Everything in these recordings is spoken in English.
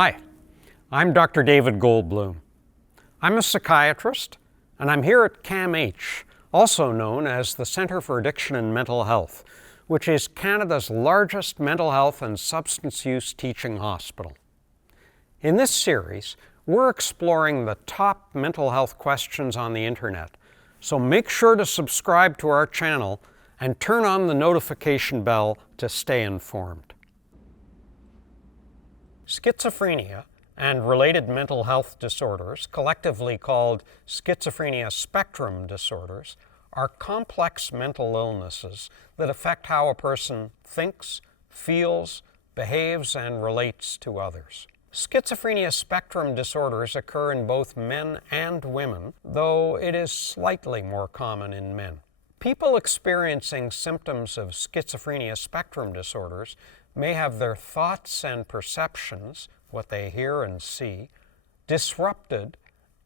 Hi, I'm Dr. David Goldblum. I'm a psychiatrist, and I'm here at CAMH, also known as the Centre for Addiction and Mental Health, which is Canada's largest mental health and substance use teaching hospital. In this series, we're exploring the top mental health questions on the internet, so make sure to subscribe to our channel and turn on the notification bell to stay informed. Schizophrenia and related mental health disorders, collectively called schizophrenia spectrum disorders, are complex mental illnesses that affect how a person thinks, feels, behaves, and relates to others. Schizophrenia spectrum disorders occur in both men and women, though it is slightly more common in men. People experiencing symptoms of schizophrenia spectrum disorders may have their thoughts and perceptions, what they hear and see, disrupted,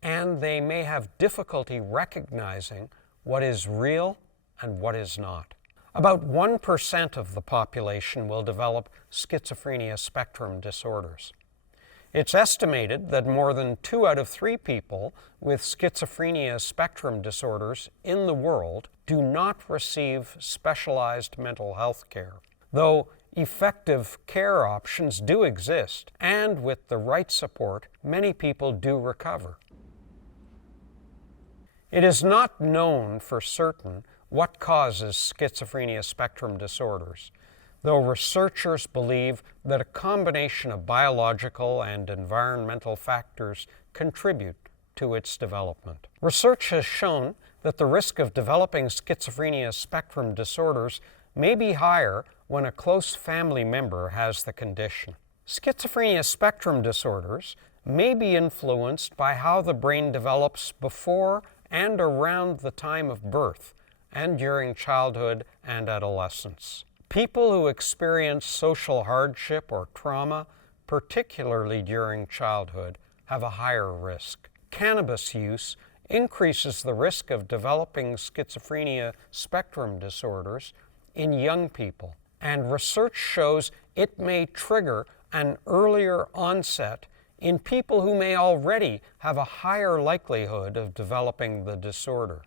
and they may have difficulty recognizing what is real and what is not. About 1% of the population will develop schizophrenia spectrum disorders. It's estimated that more than 2 out of 3 people with schizophrenia spectrum disorders in the world do not receive specialized mental health care, though effective care options do exist, and with the right support, many people do recover. It is not known for certain what causes schizophrenia spectrum disorders, though researchers believe that a combination of biological and environmental factors contribute to its development. Research has shown that the risk of developing schizophrenia spectrum disorders may be higher when a close family member has the condition. Schizophrenia spectrum disorders may be influenced by how the brain develops before and around the time of birth and during childhood and adolescence. People who experience social hardship or trauma, particularly during childhood, have a higher risk. Cannabis use increases the risk of developing schizophrenia spectrum disorders in young people, and research shows it may trigger an earlier onset in people who may already have a higher likelihood of developing the disorder.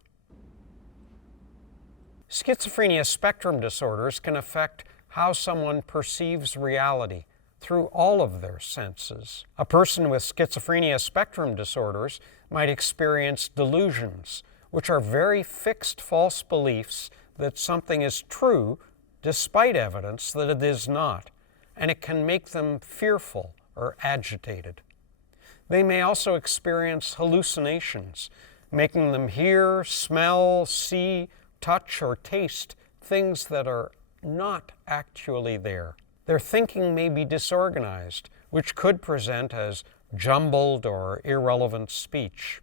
Schizophrenia spectrum disorders can affect how someone perceives reality through all of their senses. A person with schizophrenia spectrum disorders might experience delusions, which are very fixed false beliefs that something is true despite evidence that it is not, and it can make them fearful or agitated. They may also experience hallucinations, making them hear, smell, see, touch, or taste things that are not actually there. Their thinking may be disorganized, which could present as jumbled or irrelevant speech.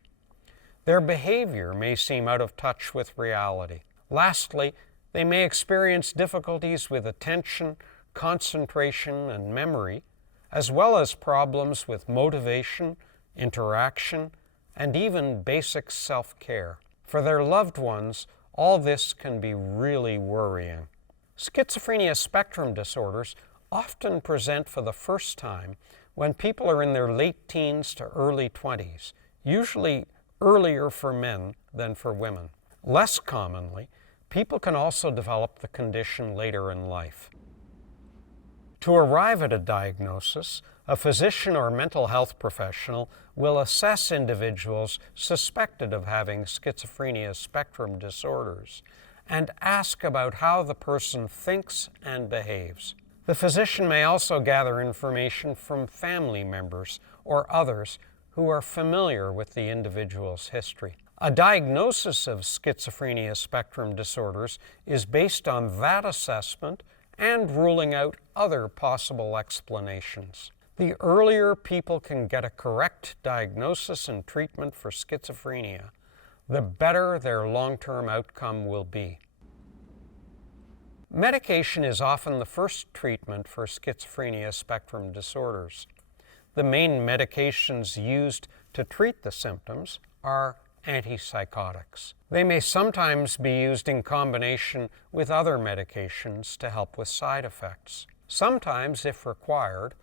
Their behavior may seem out of touch with reality. Lastly, they may experience difficulties with attention, concentration, and memory, as well as problems with motivation, interaction, and even basic self-care. For their loved ones, all this can be really worrying. Schizophrenia spectrum disorders often present for the first time when people are in their late teens to early 20s, usually earlier for men than for women. Less commonly, people can also develop the condition later in life. To arrive at a diagnosis, a physician or mental health professional will assess individuals suspected of having schizophrenia spectrum disorders and ask about how the person thinks and behaves. The physician may also gather information from family members or others who are familiar with the individual's history. A diagnosis of schizophrenia spectrum disorders is based on that assessment and ruling out other possible explanations. The earlier people can get a correct diagnosis and treatment for schizophrenia, the better their long-term outcome will be. Medication is often the first treatment for schizophrenia spectrum disorders. The main medications used to treat the symptoms are antipsychotics. They may sometimes be used in combination with other medications to help with side effects. Sometimes, if required,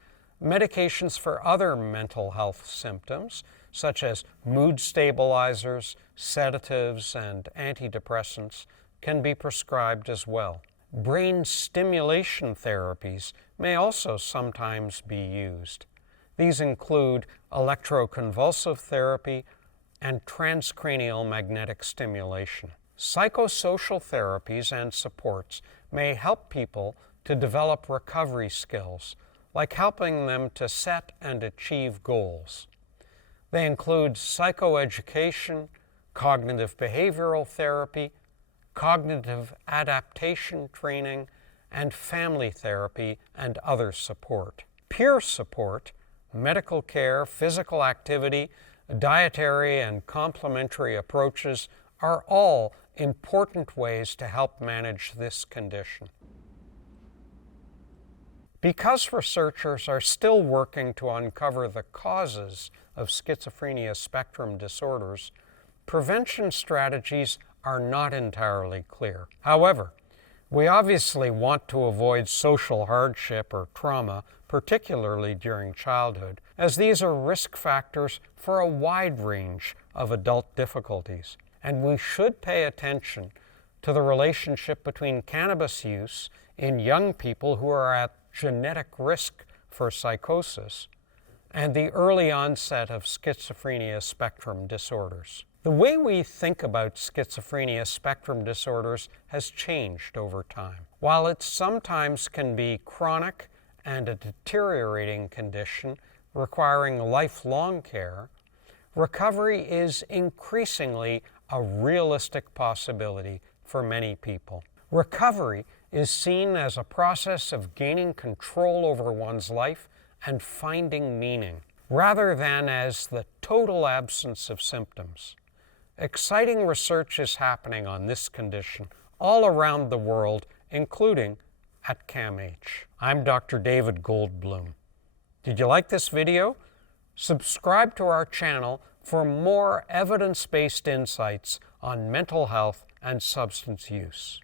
medications for other mental health symptoms, such as mood stabilizers, sedatives, and antidepressants, can be prescribed as well. Brain stimulation therapies may also sometimes be used. These include electroconvulsive therapy and transcranial magnetic stimulation. Psychosocial therapies and supports may help people to develop recovery skills, like helping them to set and achieve goals. They include psychoeducation, cognitive behavioral therapy, cognitive adaptation training, and family therapy and other support. Peer support, medical care, physical activity, dietary and complementary approaches are all important ways to help manage this condition. Because researchers are still working to uncover the causes of schizophrenia spectrum disorders, prevention strategies are not entirely clear. However, we obviously want to avoid social hardship or trauma, particularly during childhood, as these are risk factors for a wide range of adult difficulties. And we should pay attention to the relationship between cannabis use in young people who are at genetic risk for psychosis and the early onset of schizophrenia spectrum disorders. The way we think about schizophrenia spectrum disorders has changed over time. While it sometimes can be chronic and a deteriorating condition requiring lifelong care, recovery is increasingly a realistic possibility for many people. Recovery is seen as a process of gaining control over one's life and finding meaning, rather than as the total absence of symptoms. Exciting research is happening on this condition all around the world, including at CAMH. I'm Dr. David Goldblum. Did you like this video? Subscribe to our channel for more evidence-based insights on mental health and substance use.